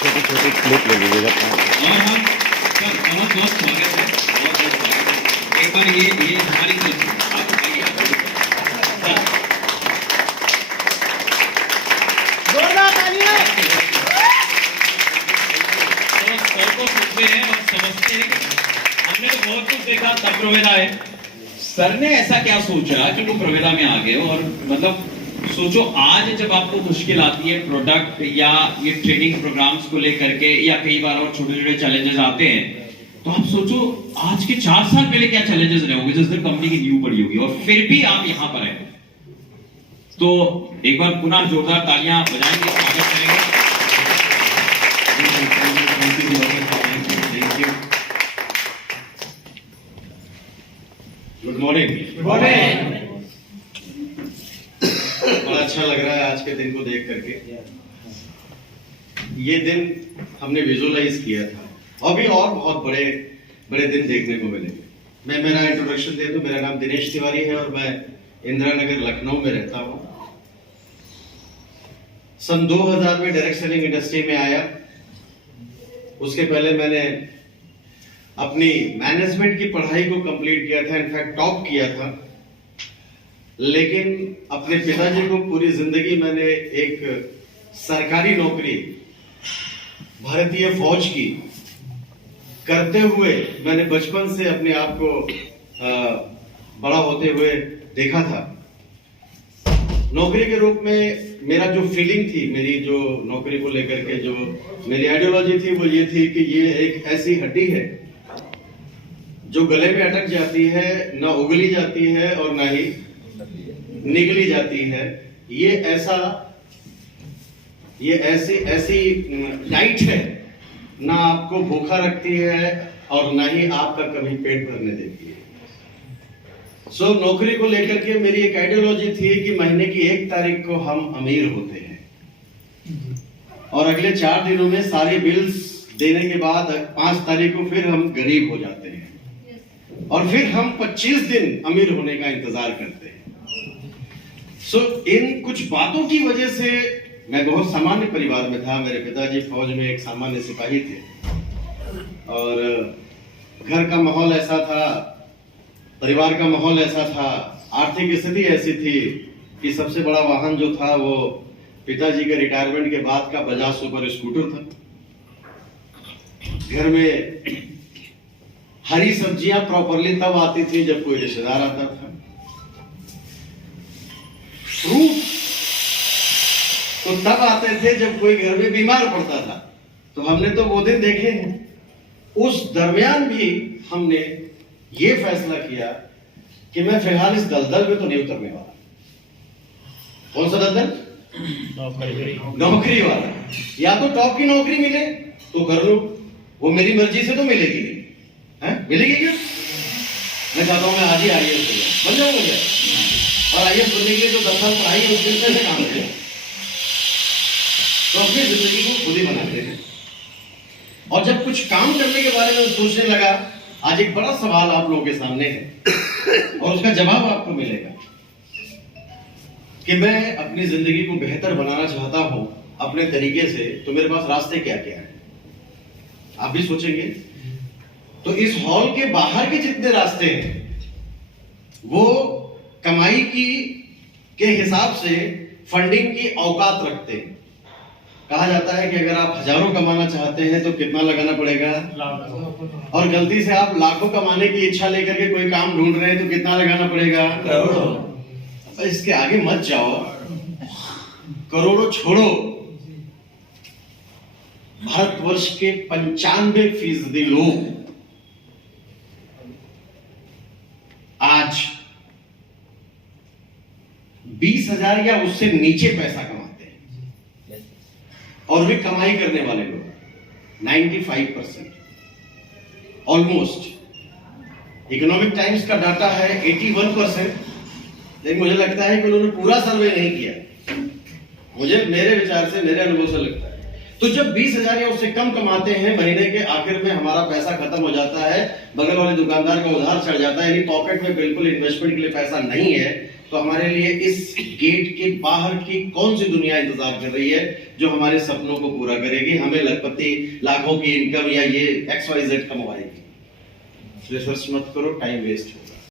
छोटी छोटी क्लिप ले लीजिएगा। और हम सर बहुत बहुत स्वागत है, बहुत बहुत स्वागत है। एक बार ये हमारी तरफ से आप आइए, सर जोरदार तालियां। तो सर को सुनते हैं और समझते हैं कि हमने तो बहुत कुछ देखा तब प्रवेदा है। सर ने ऐसा क्या सोचा कि वो प्रवेदा में आ गए? और मतलब सोचो आज जब आपको मुश्किल आती है प्रोडक्ट या ये ट्रेनिंग प्रोग्राम्स को लेकर के, या कई बार और छोटे छोटे चैलेंजेस आते हैं, तो आप सोचो आज के 4 साल पहले क्या चैलेंजेस रहे होंगे जिस दिन कंपनी की न्यू पड़ी होगी, और फिर भी आप यहाँ पर हैं। तो एक बार पुनः जोरदार तालियां बजाएंगे, स्वागत करेंगे। Good morning. Good morning. बड़ा अच्छा लग रहा है आज के दिन को देख करके। ये दिन हमने विजुअलाइज किया था, अभी और बहुत बड़े बड़े दिन देखने को मिलेंगे। मैं मेरा इंट्रोडक्शन दे दूं, मेरा नाम दिनेश तिवारी है और मैं इंदिरा नगर लखनऊ में रहता हूं। सन 2000 में डायरेक्ट सेलिंग इंडस्ट्री में आया। उसके पहले मैंने अपनी मैनेजमेंट की पढ़ाई को कंप्लीट किया था, इनफैक्ट टॉप किया था। लेकिन अपने पिताजी को पूरी जिंदगी मैंने एक सरकारी नौकरी भारतीय फौज की करते हुए मैंने बचपन से अपने आप को बड़ा होते हुए देखा था। नौकरी के रूप में मेरा जो फीलिंग थी, मेरी जो नौकरी को लेकर के जो मेरी आइडियोलॉजी थी वो ये थी कि ये एक ऐसी हड्डी है जो गले में अटक जाती है, ना उगली जाती है और ना ही निगली जाती है। ये ऐसी डाइट है, ना आपको भूखा रखती है और ना ही आपका कभी पेट भरने देती है। सो नौकरी को लेकर के मेरी एक आइडियोलॉजी थी कि महीने की 1 तारीख को हम अमीर होते हैं और अगले 4 दिनों में सारे बिल्स देने के बाद 5 तारीख को फिर हम गरीब हो जाते हैं और फिर हम 25 दिन अमीर होने का इंतजार करते हैं। सो इन कुछ बातों की वजह से मैं बहुत सामान्य परिवार में था। मेरे पिताजी फौज में एक सामान्य सिपाही थे और घर का माहौल ऐसा था, परिवार का माहौल ऐसा था, आर्थिक स्थिति ऐसी थी कि सबसे बड़ा वाहन जो था वो पिताजी के रिटायरमेंट के बाद का बजाज सुपर स्कूटर था। घर में हरी सब्जियां प्रॉपरली तब आती थी जब कोई रिश्तेदार आता था। फ्रूट तो तब आते थे जब कोई घर में बीमार पड़ता था। तो हमने तो वो दिन देखे हैं। उस दरमियान भी हमने ये फैसला किया कि मैं फिलहाल इस दलदल में तो नहीं उतरने वाला। कौन सा दलदल? नौकरी वाला। या तो टॉप की नौकरी मिले तो कर लो, वो मेरी मर्जी से तो मिलेगी नहीं है? मिलेगी क्या? मैं चाहता हूं मैं आज ही IAS बन जाऊंगा क्या? और IAS बनने के लिए जो 10 साल पढ़ाई है उसके लिए कैसे काम करें? तो अपनी जिंदगी को खुद ही बनाते हैं। और जब कुछ काम करने के बारे में सोचने लगा, आज एक बड़ा सवाल आप लोगों के सामने है और उसका जवाब आपको मिलेगा कि मैं अपनी जिंदगी को बेहतर बनाना चाहता हूं अपने तरीके से, तो मेरे पास रास्ते क्या क्या है? आप भी सोचेंगे। तो इस हॉल के बाहर के जितने रास्ते हैं वो कमाई के हिसाब से फंडिंग की औकात रखते हैं। कहा जाता है कि अगर आप हजारों कमाना चाहते हैं तो कितना लगाना पड़ेगा? और गलती से आप लाखों कमाने की इच्छा लेकर के कोई काम ढूंढ रहे हैं तो कितना लगाना पड़ेगा? करोड़ों। इसके आगे मत जाओ, करोड़ों छोड़ो। भारतवर्ष के 95% लोग आज 20,000 या उससे नीचे पैसा कमाते हैं और वे कमाई करने वाले लोग 95% ऑलमोस्ट। इकोनॉमिक टाइम्स का डाटा है 81%, लेकिन मुझे लगता है कि उन्होंने पूरा सर्वे नहीं किया। मुझे मेरे विचार से, मेरे अनुभव से लगता है तो जब 20,000 या उससे कम कमाते हैं, महीने के आखिर में हमारा पैसा खत्म हो जाता है, बगल वाले दुकानदार का उधार चढ़ जाता है, यानी पॉकेट में बिल्कुल इन्वेस्टमेंट के लिए पैसा नहीं है, तो हमारे लिए इस गेट के बाहर की कौन सी दुनिया इंतजार कर रही है जो हमारे सपनों को पूरा करेगी, हमें लखपति लाखों की इनकम या ये XYZ कमवाएगी। रिसर्च मत करो, टाइम वेस्ट होगा।